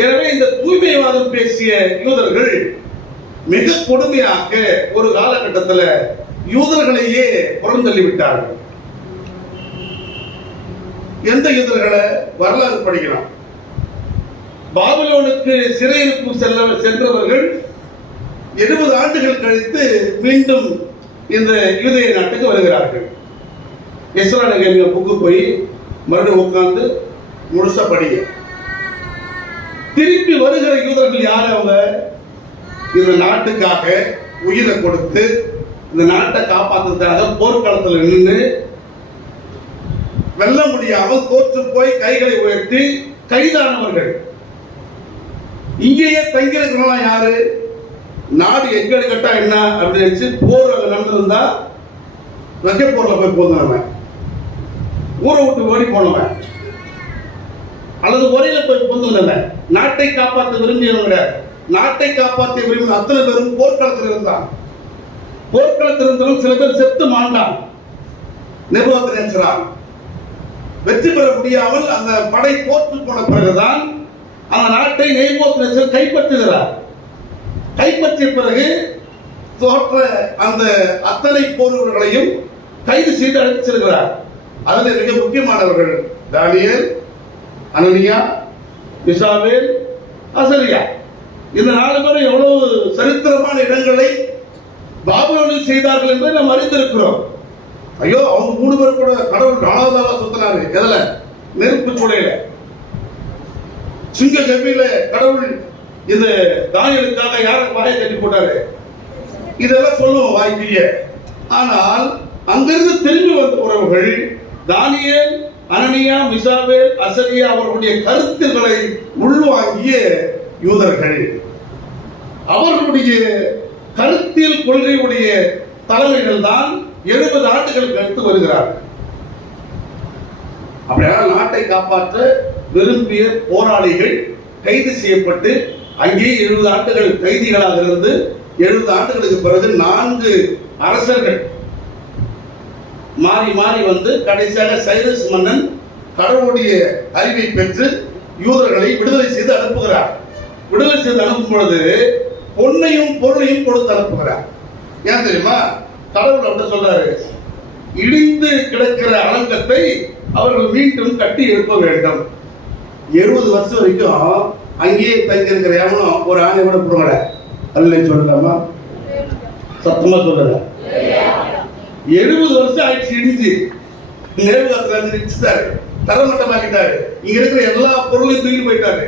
எனவே இந்த தூய்மைவாதம் பேசிய யூதர்கள் மிக கொடுமையாக ஒரு காலகட்டத்தில் யூதர்களையே புறந்தள்ளிவிட்டார்கள். எந்த யூதர்களை? வரலாறு படிக்கலாம். பாபிலோனுக்கு சிறையிருப்பு சென்றவர்கள் 70 ஆண்டுகள் கழித்து மீண்டும் இந்த யூதேய நாட்டுக்கு வருகிறார்கள். எஸ்ரா நெகேமியா புக்கு போய் மறுபடியும் உட்கார்ந்து முழுசா படிங்க. திருப்பி வருகிற யூதர்கள் யாரு? அவங்க இந்த நாட்டுக்காக உயிரை கொடுத்து இந்த நாட்டை காப்பாற்றுறதுக்காக போர்க்களத்தில் நின்று வெல்ல முடியாமல் தோற்று போய் கைகளை உயர்த்தி கைதானவர்கள். இங்கேயே தங்கியிருக்கிறவங்க யாரு? நாடு எங்க கட்டா என்ன அப்படின்னு நினைச்சு போர் அங்க நடந்திருந்தா வைக்க போர்ல போய் போந்தவன், ஊரை விட்டு ஓடி போனவன், அல்லது ஒரையில போய் பொந்துனவன் நாட்டை காப்பாற்ற விரும்பியவங்க கிடையாது. நாட்டை காப்பாற்ற விரும்பின அத்தனை பேரும் போர்க்களத்தில் இருந்தான். போர்க்களத்தில் இருந்தவன் சில பேர் செத்து மாண்டான். நெபுகாத்நேச்சர் வெற்றி பெற முடியாமல் அந்த படை தோற்று போன பிறகுதான் அந்த நாட்டை நேபுகாத்நேச்சர் கைப்பற்றுகிறார். கைப்பற்றிய பிறகு தோற்ற அந்த அத்தனை போர்வர்களையும் கைது செய்து அழைத்து செல்கிறார். அதில் மிக முக்கியமானவர்கள் தானியேல், அனனியா, மிசாவேல், அசரியா. இந்த 4 பேரும் எவ்வளவு சரித்திரமான இடங்களை பாபிலோனில் செய்தார்கள் என்று நாம் அறிந்திருக்கிறோம். ஐயோ, அவங்க 3 பேர் கூட கடவுள் 4வது ஆளா சுத்தினாரு. எதுல? நெருப்பு சூளையில. சிங்க கபில கடவுள் இந்த தானியலுக்காக யாருக்கு வாயை கட்டி போட்டாரு? இதெல்லாம் சொல்லுவோம் வாய்ப்பிலேயே. ஆனால் அங்கிருந்து திரும்பி வந்த உறவுகள் தானியேல், அனனியா, மிசாவேல், அசரியா அவர்களுடைய கருத்துக்களை உள்வாங்கிய யூதர்கள். அவர்களுடைய கருத்தியல் கொள்கையுடைய தலைமைகள் தான் 70 ஆண்டுகள் கழித்து வருகிறார்கள். அப்படியான நாட்டை காப்பாற்ற விரும்பிய போராளிகள் கைது செய்யப்பட்டு அங்கேயே 70 ஆண்டுகள் கைதிகளாக இருந்து 70 ஆண்டுகளுக்கு பிறகு 4 அரசர்கள் மாறி மாறி வந்து கடைசியாக சைரஸ் மன்னன் கடவுளுடைய அறிவை பெற்று யூதர்களை விடுதலை செய்து அனுப்புகிறார். விடுதலை செய்து அனுப்பும் பொழுது பொன்னையும் பொருளையும் கொடுத்து அனுப்புகிறார். ஏன் தெரியுமா? கடவுள் அப்படி சொல்றாரு, இடிந்து கிடக்கிற அலங்கத்தை அவர்கள் மீண்டும் கட்டி எழுப்ப வேண்டும். 70 வருஷம் வரைக்கும் அங்கேயே தங்கியிருக்கிற எவனும் ஒரு ஆணை விட போடுவாங்க. அல்ல சொல்லலாமா? சத்தமா சொல்லுங்க. 70 வருஷம் ஆயிடுச்சு இடிஞ்சு. நேபுகாத்நேச்சர் இடிச்சுட்டாரு, தரமட்டமாக்கிட்டாரு. இங்க இருக்கிற எல்லா பொருளையும் தூக்கி போயிட்டாரு.